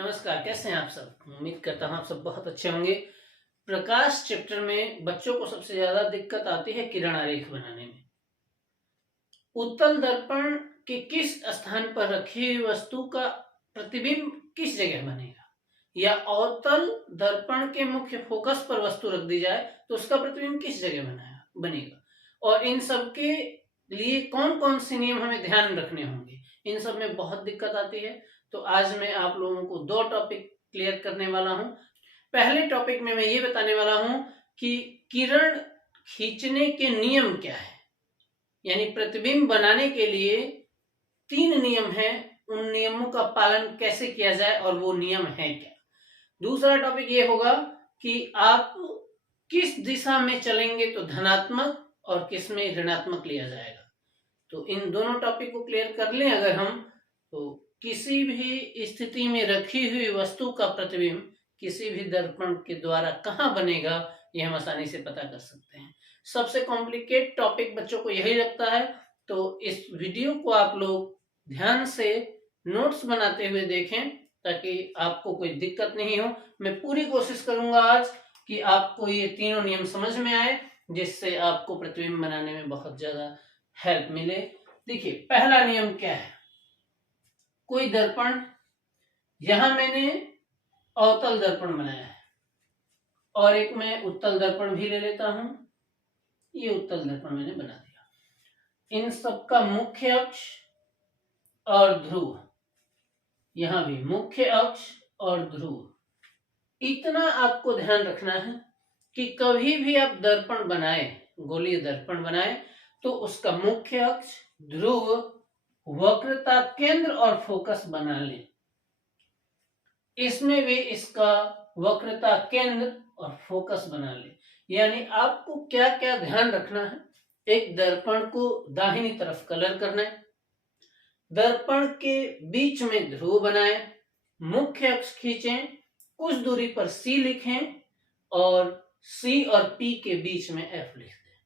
नमस्कार, कैसे हैं आप सब। उम्मीद करता हूँ आप सब बहुत अच्छे होंगे। प्रकाश चैप्टर में बच्चों को सबसे ज्यादा दिक्कत आती है किरण आरेख बनाने में। उत्तल दर्पण के किस स्थान पर रखी हुई वस्तु का प्रतिबिंब किस जगह बनेगा, या अवतल दर्पण के मुख्य फोकस पर वस्तु रख दी जाए तो उसका प्रतिबिंब किस जगह बनेगा, और इन सब के लिए कौन कौन से नियम हमें ध्यान रखने होंगे। इन सब में बहुत दिक्कत आती है। तो आज मैं आप लोगों को दो टॉपिक क्लियर करने वाला हूं। पहले टॉपिक में मैं ये बताने वाला हूं कि किरण खींचने के नियम क्या है, यानी प्रतिबिंब बनाने के लिए 3 नियम हैं, उन नियमों का पालन कैसे किया जाए और वो नियम है क्या। दूसरा टॉपिक ये होगा कि आप किस दिशा में चलेंगे तो धनात्मक और किस में ऋणात्मक लिया जाएगा। तो इन दोनों टॉपिक को क्लियर कर लें अगर हम, तो किसी भी स्थिति में रखी हुई वस्तु का प्रतिबिंब किसी भी दर्पण के द्वारा कहाँ बनेगा यह हम आसानी से पता कर सकते हैं। सबसे कॉम्प्लिकेट टॉपिक बच्चों को यही लगता है, तो इस वीडियो को आप लोग ध्यान से नोट्स बनाते हुए देखें ताकि आपको कोई दिक्कत नहीं हो। मैं पूरी कोशिश करूंगा आज कि आपको ये तीनों नियम समझ में आए, जिससे आपको प्रतिबिंब बनाने में बहुत ज्यादा हेल्प मिले। देखिए, पहला नियम क्या है। कोई दर्पण, यहां मैंने अवतल दर्पण बनाया है और एक मैं उत्तल दर्पण भी ले लेता हूं। ये उत्तल दर्पण मैंने बना दिया। इन सबका मुख्य अक्ष और ध्रुव, यहां भी मुख्य अक्ष और ध्रुव। इतना आपको ध्यान रखना है कि कभी भी आप दर्पण बनाए, गोलीय दर्पण बनाए, तो उसका मुख्य अक्ष, ध्रुव, वक्रता केंद्र और फोकस बना लें। इसमें भी इसका वक्रता केंद्र और फोकस बना लें। यानी आपको क्या क्या ध्यान रखना है। एक दर्पण को दाहिनी तरफ कलर करना है, दर्पण के बीच में ध्रुव बनाए, मुख्य अक्ष खींचें, कुछ दूरी पर C लिखें और C और P के बीच में F लिख दें।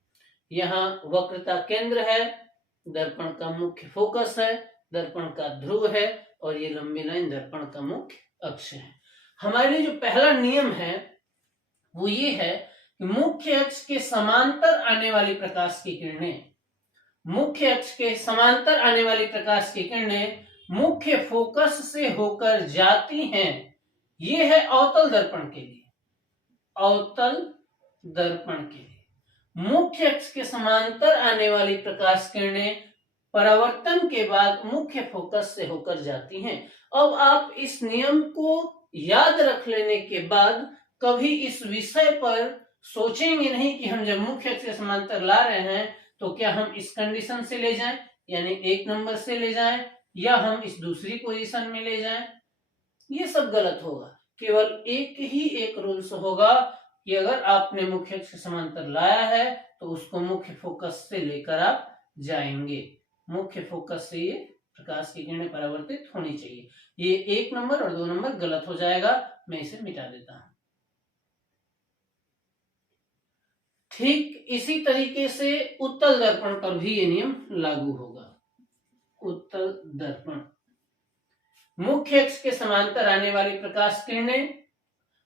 यहाँ वक्रता केंद्र है, दर्पण का मुख्य फोकस है, दर्पण का ध्रुव है और ये लंबी लाइन दर्पण का मुख्य अक्ष है। हमारे लिए जो पहला नियम है वो ये है कि मुख्य अक्ष के समांतर आने वाली प्रकाश की किरणें, मुख्य अक्ष के समांतर आने वाली प्रकाश की किरणें मुख्य फोकस से होकर जाती हैं। ये है अवतल दर्पण के लिए। अवतल दर्पण के लिए मुख्य अक्ष के समांतर आने वाली प्रकाश किरणें परावर्तन के बाद मुख्य फोकस से होकर जाती हैं। अब आप इस नियम को याद रख लेने के बाद कभी इस विषय पर सोचेंगे नहीं कि हम जब मुख्य अक्ष के समांतर ला रहे हैं तो क्या हम इस कंडीशन से ले जाएं, यानी 1 नंबर से ले जाएं, या हम इस दूसरी पोजीशन में ले जाएं। ये सब गलत होगा। केवल एक रूल्स होगा कि अगर आपने मुख्य अक्ष के समांतर लाया है तो उसको मुख्य फोकस से लेकर आप जाएंगे। मुख्य फोकस से ये प्रकाश की किरणें परावर्तित होनी चाहिए। ये 1 नंबर और 2 नंबर गलत हो जाएगा, मैं इसे मिटा देता हूं। ठीक इसी तरीके से उत्तल दर्पण पर भी ये नियम लागू होगा। उत्तल दर्पण, मुख्य अक्ष के समांतर आने वाली प्रकाश किरणें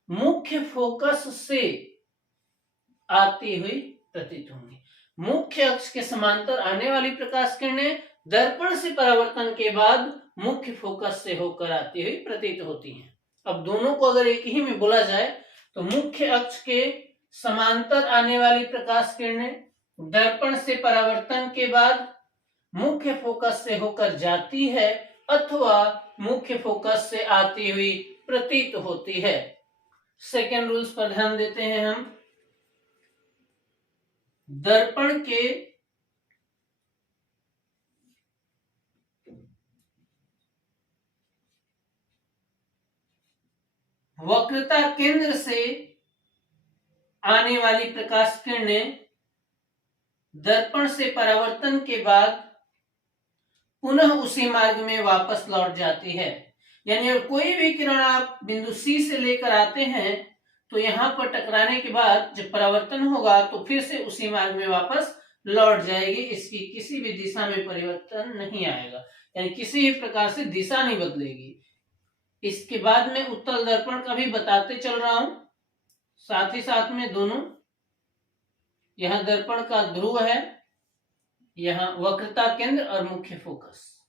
मुख्य फोकस से आती हुई प्रतीत होंगी। मुख्य अक्ष के समांतर आने वाली प्रकाश किरणें दर्पण से परावर्तन के बाद मुख्य फोकस से होकर आती हुई प्रतीत होती हैं। अब दोनों को अगर एक ही में बोला जाए तो मुख्य अक्ष के समांतर आने वाली प्रकाश किरणें दर्पण से परावर्तन के बाद मुख्य फोकस से होकर जाती है अथवा मुख्य फोकस से आती हुई प्रतीत होती है। सेकेंड रूल्स पर ध्यान देते हैं हम। दर्पण के वक्रता केंद्र से आने वाली प्रकाश किरणें दर्पण से परावर्तन के बाद पुनः उसी मार्ग में वापस लौट जाती है। यानी अगर कोई भी किरण आप बिंदु C से लेकर आते हैं तो यहां पर टकराने के बाद जब परावर्तन होगा तो फिर से उसी मार्ग में वापस लौट जाएगी। इसकी किसी भी दिशा में परिवर्तन नहीं आएगा, यानी किसी भी प्रकार से दिशा नहीं बदलेगी। इसके बाद में उत्तल दर्पण का भी बताते चल रहा हूं, साथ ही साथ में दोनों। यहां दर्पण का ध्रुव है, यहां वक्रता केंद्र और मुख्य फोकस।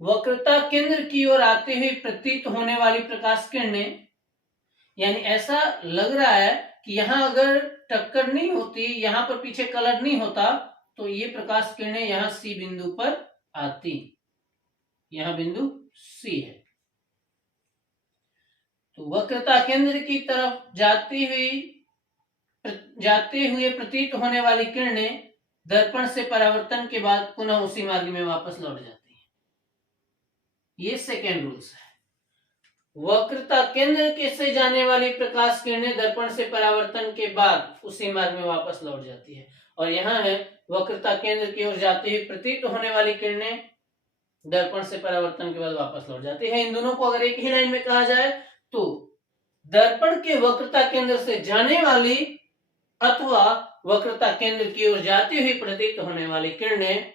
वक्रता केंद्र की ओर आते हुए प्रतीत होने वाली प्रकाश किरणें, यानी ऐसा लग रहा है कि यहां अगर टक्कर नहीं होती, यहां पर पीछे कलर नहीं होता, तो ये प्रकाश किरणें यहां सी बिंदु पर आती। यहां बिंदु सी है, तो वक्रता केंद्र की तरफ जाते हुए प्रतीत होने वाली किरणें दर्पण से परावर्तन के बाद पुनः उसी मार्ग में वापस लौट जाती हैं। ये सेकेंड रूल्स है। वक्रता केंद्र के से जाने वाली प्रकाश किरणें दर्पण से परावर्तन के बाद उसी मार्ग में वापस लौट जाती है। और यहां है वक्रता केंद्र की ओर जाते हुए प्रतीत होने वाली किरणें दर्पण से परावर्तन के बाद वापस लौट जाती है। इन दोनों को अगर एक ही लाइन में कहा जाए तो दर्पण के वक्रता केंद्र से जाने वाली अथवा वक्रता केंद्र की ओर जाती हुई प्रतीत होने वाली किरणें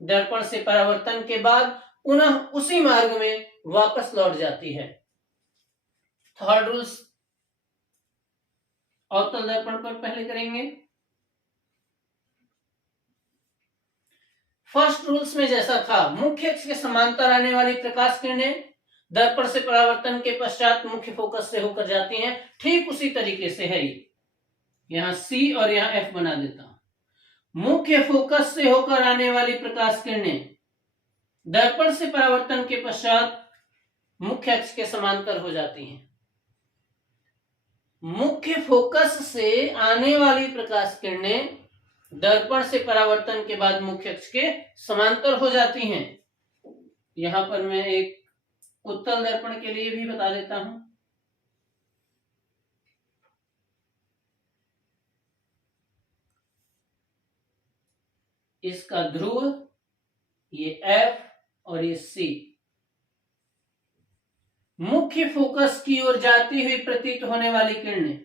दर्पण से परावर्तन के बाद पुनः उसी मार्ग में वापस लौट जाती है। थर्ड रूल्स अवतल दर्पण पर पहले करेंगे। फर्स्ट रूल्स में जैसा था, मुख्य अक्ष के समांतर आने वाली प्रकाश किरणें दर्पण से परावर्तन के पश्चात मुख्य फोकस से होकर जाती हैं। ठीक उसी तरीके से है ये, यहां सी और यहां एफ बना देता हूं। मुख्य फोकस से होकर आने वाली प्रकाश किरणें दर्पण से परावर्तन के पश्चात मुख्य अक्ष के समांतर हो जाती हैं। मुख्य फोकस से आने वाली प्रकाश किरणें दर्पण से परावर्तन के बाद मुख्य अक्ष के समांतर हो जाती हैं। यहां पर मैं एक उत्तल दर्पण के लिए भी बता देता हूं। इसका ध्रुव ये एफ और ये सी। मुख्य फोकस की ओर जाती हुई प्रतीत होने वाली किरणें,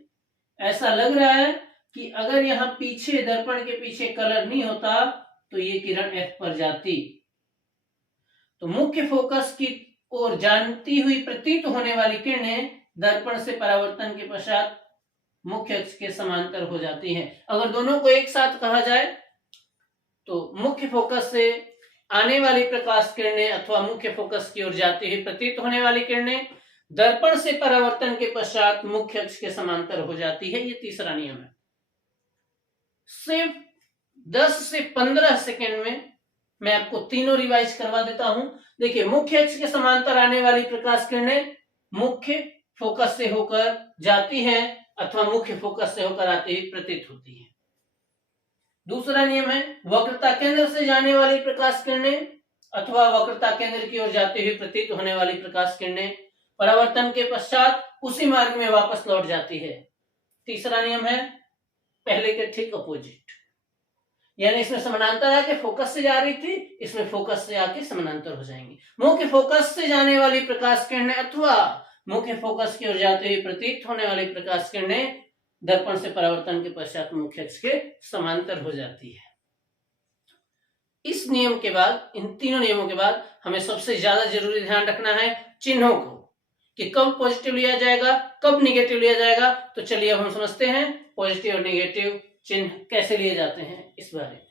ऐसा लग रहा है कि अगर यहां पीछे दर्पण के पीछे कलर नहीं होता तो ये किरण एफ पर जाती। तो मुख्य फोकस की ओर जानती हुई प्रतीत होने वाली किरणें दर्पण से परावर्तन के पश्चात मुख्य अक्ष के समांतर हो जाती हैं। अगर दोनों को एक साथ कहा जाए तो मुख्य फोकस से आने वाली प्रकाश किरणें अथवा मुख्य फोकस की ओर जाती हुई प्रतीत होने वाली किरणें दर्पण से परावर्तन के पश्चात मुख्य अक्ष के समांतर हो जाती है। ये तीसरा नियम है। सिर्फ 10 से 15 सेकेंड में मैं आपको तीनों रिवाइज करवा देता हूं। देखिए, मुख्य अक्ष के समांतर आने वाली प्रकाश किरणें मुख्य फोकस से होकर जाती हैं अथवा मुख्य फोकस से होकर आती हुई प्रतीत होती है। दूसरा नियम है, वक्रता केंद्र से जाने वाली प्रकाश किरणें अथवा वक्रता केंद्र की ओर जाते हुए प्रतीत होने वाली प्रकाश किरणें परावर्तन के पश्चात उसी मार्ग में वापस लौट जाती है। तीसरा नियम है पहले के ठीक अपोजिट, यानी इसमें समानांतर आके फोकस से जा रही थी, इसमें फोकस से आके समानांतर हो जाएंगी। मुख्य फोकस से जाने वाली प्रकाश किरणें अथवा मुख्य फोकस की ओर जाते हुए प्रतीत होने वाली प्रकाश किरणें दर्पण से परावर्तन के पश्चात मुख्य अक्ष के समांतर हो जाती है। इस नियम के बाद, इन तीनों नियमों के बाद हमें सबसे ज्यादा जरूरी ध्यान रखना है चिन्हों को, कि कब पॉजिटिव लिया जाएगा, कब निगेटिव लिया जाएगा। तो चलिए अब हम समझते हैं पॉजिटिव और निगेटिव चिन्ह कैसे लिए जाते हैं इस बारे में।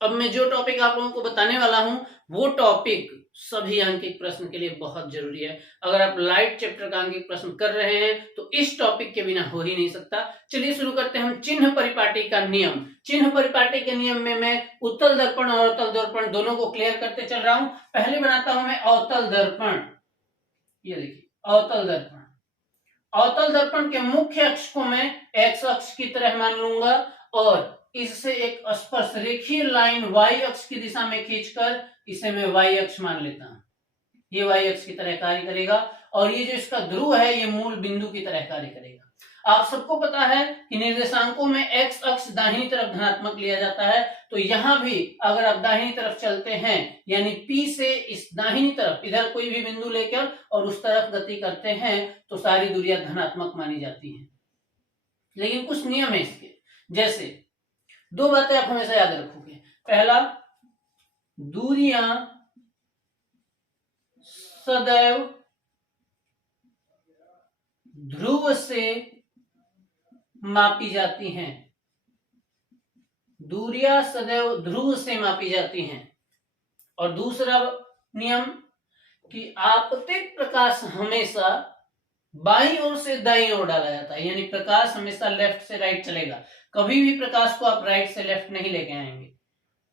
अब मैं जो टॉपिक आप लोगों को बताने वाला हूं वो टॉपिक सभी अंकित प्रश्न के लिए बहुत जरूरी है। अगर आप लाइट चैप्टर का अंकित प्रश्न कर रहे हैं तो इस टॉपिक के बिना हो ही नहीं सकता। चलिए शुरू करते हैं हम चिन्ह परिपाटी का नियम। चिन्ह परिपाटी के नियम में मैं उत्तल दर्पण और अवतल दर्पण दोनों को क्लियर करते चल रहा हूं। पहले बनाता हूं मैं अवतल दर्पण। ये देखिए अवतल दर्पण। अवतल दर्पण के मुख्य अक्ष को मैं एक्स अक्ष की तरह मान लूंगा और इससे एक स्पर्श रेखीय लाइन वाई अक्ष की दिशा में खींचकर इसे मैं वाई अक्ष मान लेता हूं। ये वाई अक्ष की तरह कार्य करेगा और ये जो इसका ध्रुव है ये मूल बिंदु की तरह कार्य करेगा। आप सबको पता है कि निर्देशांकों में एक्स अक्ष दाहिनी तरफ धनात्मक लिया जाता है, तो यहां भी अगर आप दाहिनी तरफ चलते हैं यानी P से इस दाहिनी तरफ इधर कोई भी बिंदु लेकर और उस तरफ गति करते हैं तो सारी दूरियां धनात्मक मानी जाती हैं। लेकिन कुछ नियम है इसके, जैसे दो बातें आप हमेशा याद रखोगे। पहला, दूरियां सदैव ध्रुव से मापी जाती हैं। दूरियां सदैव ध्रुव से मापी जाती हैं। और दूसरा नियम कि आपतित प्रकाश हमेशा बाईं ओर से दाईं ओर डाला जाता है, यानी प्रकाश हमेशा लेफ्ट से राइट चलेगा। कभी भी प्रकाश को आप राइट से लेफ्ट नहीं लेके आएंगे।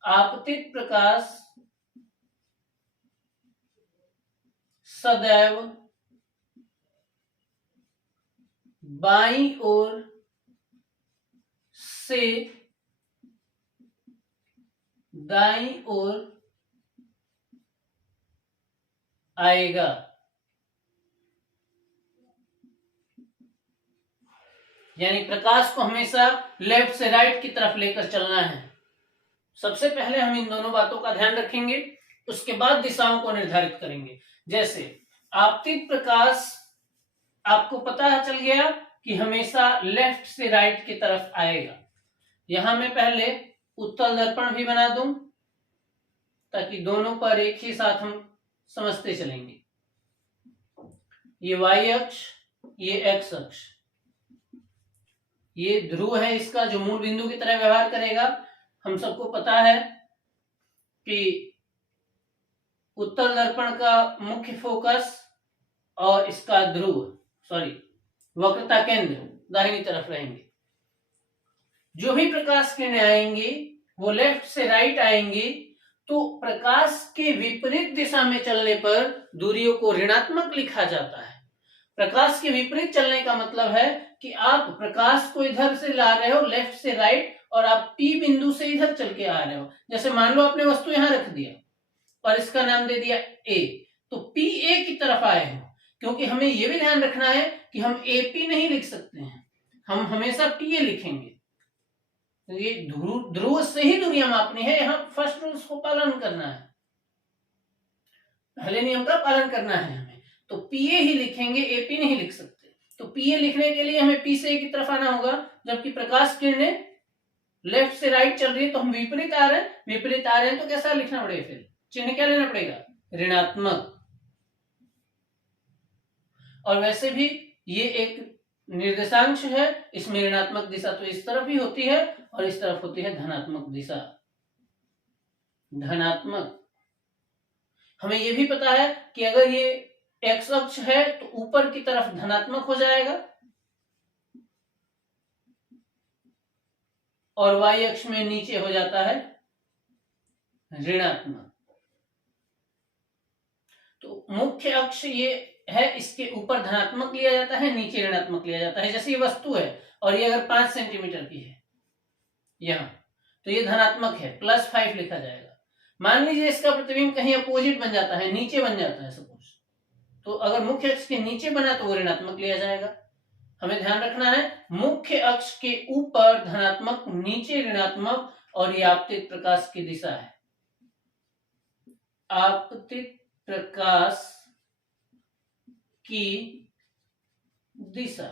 आपतित प्रकाश सदैव बाईं ओर से दाईं ओर आएगा। यानी प्रकाश को हमेशा लेफ्ट से राइट की तरफ लेकर चलना है। सबसे पहले हम इन दोनों बातों का ध्यान रखेंगे, उसके बाद दिशाओं को निर्धारित करेंगे। जैसे आपतित प्रकाश, आपको पता चल गया कि हमेशा लेफ्ट से राइट की तरफ आएगा। यहां मैं पहले उत्तल दर्पण भी बना दूं ताकि दोनों पर एक ही साथ हम समझते चलेंगे। ये y अक्ष, ये x अक्ष, ये ध्रुव है इसका, जो मूल बिंदु की तरह व्यवहार करेगा। हम सबको पता है कि उत्तल दर्पण का मुख्य फोकस और इसका ध्रुव, वक्रता केंद्र दाहिनी तरफ रहेंगे। जो भी प्रकाश किरणें आएंगी वो लेफ्ट से राइट आएंगी, तो प्रकाश के विपरीत दिशा में चलने पर दूरियों को ऋणात्मक लिखा जाता है। प्रकाश के विपरीत चलने का मतलब है कि आप प्रकाश को इधर से ला रहे हो लेफ्ट से राइट, और आप P बिंदु से इधर चल के आ रहे हो। जैसे मान लो आपने वस्तु यहां रख दिया और इसका नाम दे दिया A, तो PA की तरफ आए हो। क्योंकि हमें यह भी ध्यान रखना है कि हम AP नहीं लिख सकते हैं, हम हमेशा PA लिखेंगे। तो ये ध्रुव से ही दूरियां मापनी है, यहाँ फर्स्ट रूल्स को पालन करना है, पहले नियम का पालन करना है हमें। तो PA ही लिखेंगे, AP नहीं लिख सकते। तो PA लिखने के लिए हमें P से A की तरफ आना होगा, जबकि प्रकाश किरणें लेफ्ट से राइट चल रही है तो हम विपरीत आ रहे हैं, तो कैसा लिखना पड़ेगा? फिर चिन्ह क्या लेना पड़ेगा? ऋणात्मक। और वैसे भी ये एक निर्देशांक है, इसमें ऋणात्मक दिशा तो इस तरफ ही होती है और इस तरफ होती है धनात्मक दिशा। धनात्मक। हमें यह भी पता है कि अगर ये x अक्ष है तो ऊपर की तरफ धनात्मक हो जाएगा और y अक्ष में नीचे हो जाता है ऋणात्मक। तो मुख्य अक्ष ये है, इसके ऊपर धनात्मक लिया जाता है, नीचे ऋणात्मक लिया जाता है। जैसे ये वस्तु है और ये अगर 5 सेंटीमीटर की है यहां, तो ये धनात्मक है, +5 लिखा जाएगा। मान लीजिए इसका प्रतिबिंब कहीं अपोजिट बन जाता है, नीचे बन जाता है सपोज, तो अगर मुख्य अक्ष के नीचे बना तो वो ऋणात्मक लिया जाएगा। हमें ध्यान रखना है, मुख्य अक्ष के ऊपर धनात्मक, नीचे ऋणात्मक, और ये आपतित प्रकाश की दिशा है। आपतित प्रकाश की दिशा।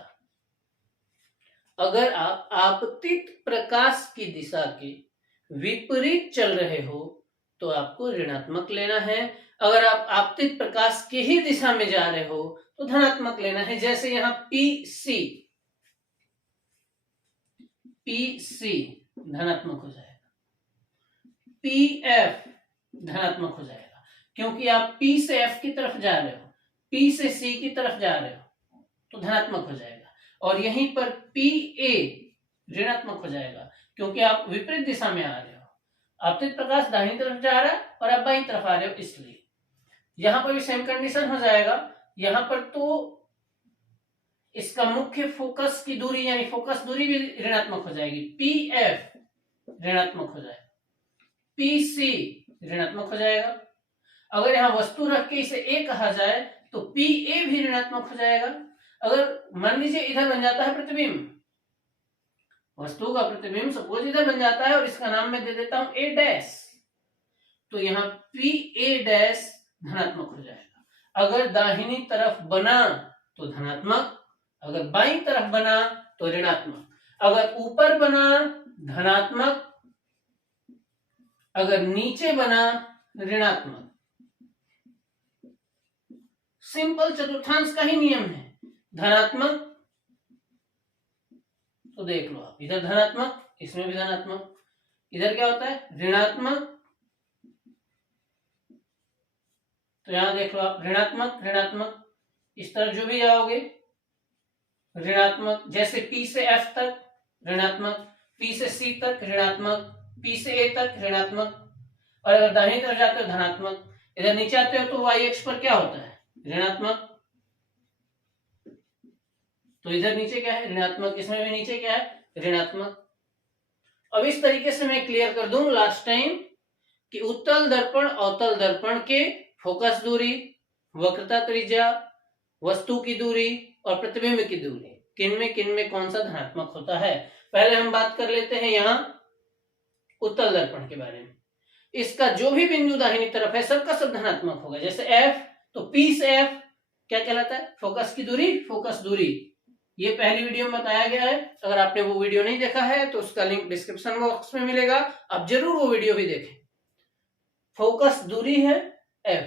अगर आप आपतित प्रकाश की दिशा के विपरीत चल रहे हो तो आपको ऋणात्मक लेना है। अगर आप आपतित प्रकाश की ही दिशा में जा रहे हो तो धनात्मक लेना है। जैसे यहां PC धनात्मक हो जाएगा, PF धनात्मक हो जाएगा, क्योंकि आप P से F की तरफ जा रहे हो, P से C की तरफ जा रहे हो तो धनात्मक हो जाएगा। और यहीं पर PA ऋणात्मक हो जाएगा, क्योंकि आप विपरीत दिशा में आ रहे हो। आपतित प्रकाश दाहिनी तरफ जा रहा है और आप बाईं तरफ आ रहे हो, इसलिए यहां पर भी सेम कंडीशन हो जाएगा। यहां पर तो इसका मुख्य फोकस की दूरी यानी फोकस दूरी भी ऋणात्मक हो जाएगी, PF ऋणात्मक हो जाएगा, PC ऋणात्मक हो जाएगा। अगर यहां वस्तु रख के इसे A कहा जाए तो PA भी ऋणात्मक हो जाएगा। अगर मान लीजिए इधर बन जाता है प्रतिबिंब, वस्तु का प्रतिबिंब सपोज इधर बन जाता है और इसका नाम मैं दे देता हूं A', तो यहां PA' धनात्मक हो जाएगा। अगर दाहिनी तरफ बना तो धनात्मक, अगर बाईं तरफ बना तो ऋणात्मक, अगर ऊपर बना धनात्मक, अगर नीचे बना ऋणात्मक। सिंपल चतुर्थांश का ही नियम है, धनात्मक तो देख लो आप, इधर धनात्मक, इसमें भी धनात्मक, इधर क्या होता है ऋणात्मक, तो यहां देख लो आप ऋणात्मक ऋणात्मक, इस तरफ जो भी जाओगे ऋणात्मक, जैसे P से F तक ऋणात्मक, P से C तक ऋणात्मक, P से A तक ऋणात्मक, और अगर दाहिनी तरफ जाते हो धनात्मक, इधर नीचे आते हो तो y अक्ष पर क्या होता है ऋणात्मक, तो इधर नीचे क्या है ऋणात्मक, इसमें भी नीचे क्या है ऋणात्मक। अब इस तरीके से मैं क्लियर कर दूं लास्ट टाइम कि उत्तल दर्पण अवतल दर्पण के फोकस दूरी, वक्रता त्रिज्या, वस्तु की दूरी और प्रतिबिंब की दूरी, किन में कौन सा धनात्मक होता है। पहले हम बात कर लेते हैं यहाँ उत्तल दर्पण के बारे में। इसका जो भी बिंदु दाहिनी तरफ है सबका सब धनात्मक होगा। जैसे F, तो P से F क्या कहलाता है फोकस की दूरी, फोकस दूरी। ये पहली वीडियो में बताया गया है, अगर आपने वो वीडियो नहीं देखा है तो उसका लिंक डिस्क्रिप्शन बॉक्स में मिलेगा, आप जरूर वो वीडियो भी देखें। फोकस दूरी है F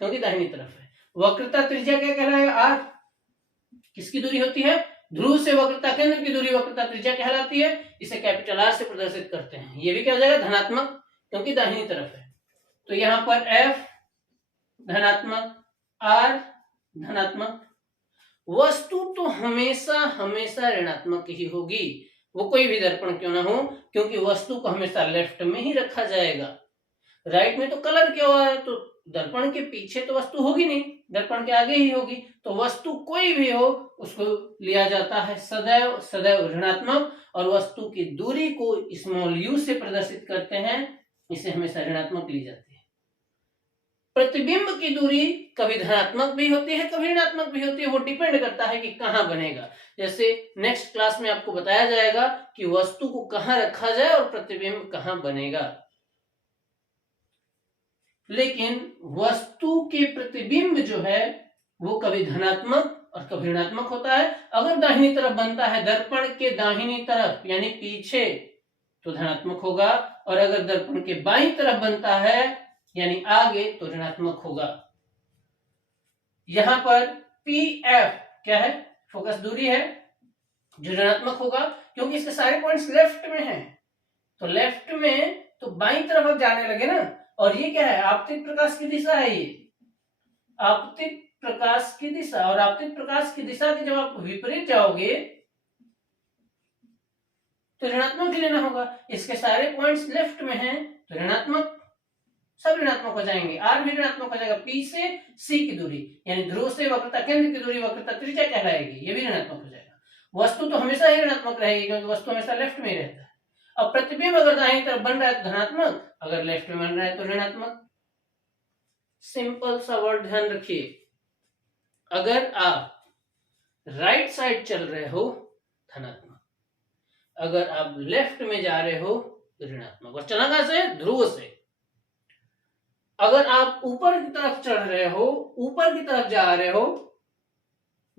क्योंकि दाहिनी तरफ है। वक्रता त्रिज्या क्या कहलाएगा R, किसकी दूरी होती है ध्रुव से वक्रता केंद्र की दूरी वक्रता त्रिज्या कहलाती है। इसे कैपिटल R से प्रदर्शित करते हैं। ये भी क्या हो जाएगा धनात्मक क्योंकि दाहिनी तरफ है। तो यहां पर F धनात्मक, R धनात्मक। वस्तु तो हमेशा हमेशा ऋणात्मक ही होगी, वो कोई भी दर्पण क्यों ना हो, क्योंकि वस्तु को हमेशा लेफ्ट में ही रखा जाएगा। राइट में तो कलर क्या हुआ है, तो दर्पण के पीछे तो वस्तु होगी नहीं, दर्पण के आगे ही होगी। तो वस्तु कोई भी हो उसको लिया जाता है सदैव सदैव ऋणात्मक, और वस्तु की दूरी को स्मॉल u से प्रदर्शित करते हैं, इसे हमेशा ऋणात्मक ली जाती है। प्रतिबिंब की दूरी कभी धनात्मक भी होती है कभी ऋणात्मक भी होती है, वो डिपेंड करता है कि कहां बनेगा। जैसे नेक्स्ट क्लास में आपको बताया जाएगा कि वस्तु को कहां रखा जाए और प्रतिबिंब कहां बनेगा। लेकिन वस्तु के प्रतिबिंब जो है वो कभी धनात्मक और कभी ऋणात्मक होता है। अगर दाहिनी तरफ बनता है दर्पण के दाहिनी तरफ यानी पीछे तो धनात्मक होगा, और अगर दर्पण के बाईं तरफ बनता है यानी आगे तो ऋणात्मक होगा। यहां पर PF क्या है फोकस दूरी है जो ऋणात्मक होगा क्योंकि इसके सारे पॉइंट्स लेफ्ट में हैं। तो लेफ्ट में तो बाईं तरफ अब जाने लगे ना, और ये क्या है आपतित प्रकाश की दिशा है, ये आपतित प्रकाश की दिशा, और आपतित प्रकाश की दिशा की जब आप विपरीत जाओगे तो ऋणात्मक लेना होगा। इसके सारे पॉइंट्स लेफ्ट में हैं तो ऋणात्मक, सब ऋणात्मक हो जाएंगे। R भी ऋणात्मक हो जाएगा। P से C की दूरी यानी ध्रुव से वक्रता केंद्र की दूरी वक्रता त्रिज्या कहलाएगी, ये भी ऋणात्मक हो जाएगा। वस्तु तो हमेशा ही ऋणात्मक रहेगी क्योंकि वस्तु हमेशा लेफ्ट में ही रहता है। अब प्रतिबिंब अगर दाहिनी तरफ बन रहा है तो धनात्मक, अगर लेफ्ट में बन रहा है तो ऋणात्मक। सिंपल सा वर्ड ध्यान रखिए, अगर आप राइट साइड चल रहे हो धनात्मक, अगर आप लेफ्ट में जा रहे हो तो ऋणात्मक। और चलना कहां से ध्रुव से। अगर आप ऊपर की तरफ चढ़ रहे हो, ऊपर की तरफ जा रहे हो,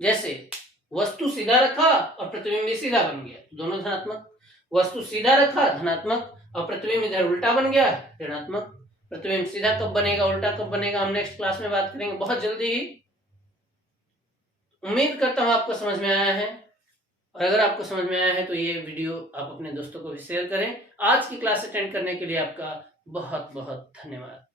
जैसे वस्तु सीधा रखा और प्रतिबिंब भी सीधा बन गया तो दोनों धनात्मक। वस्तु सीधा रखा धनात्मक और प्रतिबिंब इधर उल्टा बन गया ऋणात्मक। प्रतिबिंब सीधा कब बनेगा उल्टा कब बनेगा हम नेक्स्ट क्लास में बात करेंगे बहुत जल्दी ही। उम्मीद करता हूं आपको समझ में आया है, और अगर आपको समझ में आया है तो ये वीडियो आप अपने दोस्तों को भी शेयर करें। आज की क्लास अटेंड करने के लिए आपका बहुत बहुत धन्यवाद।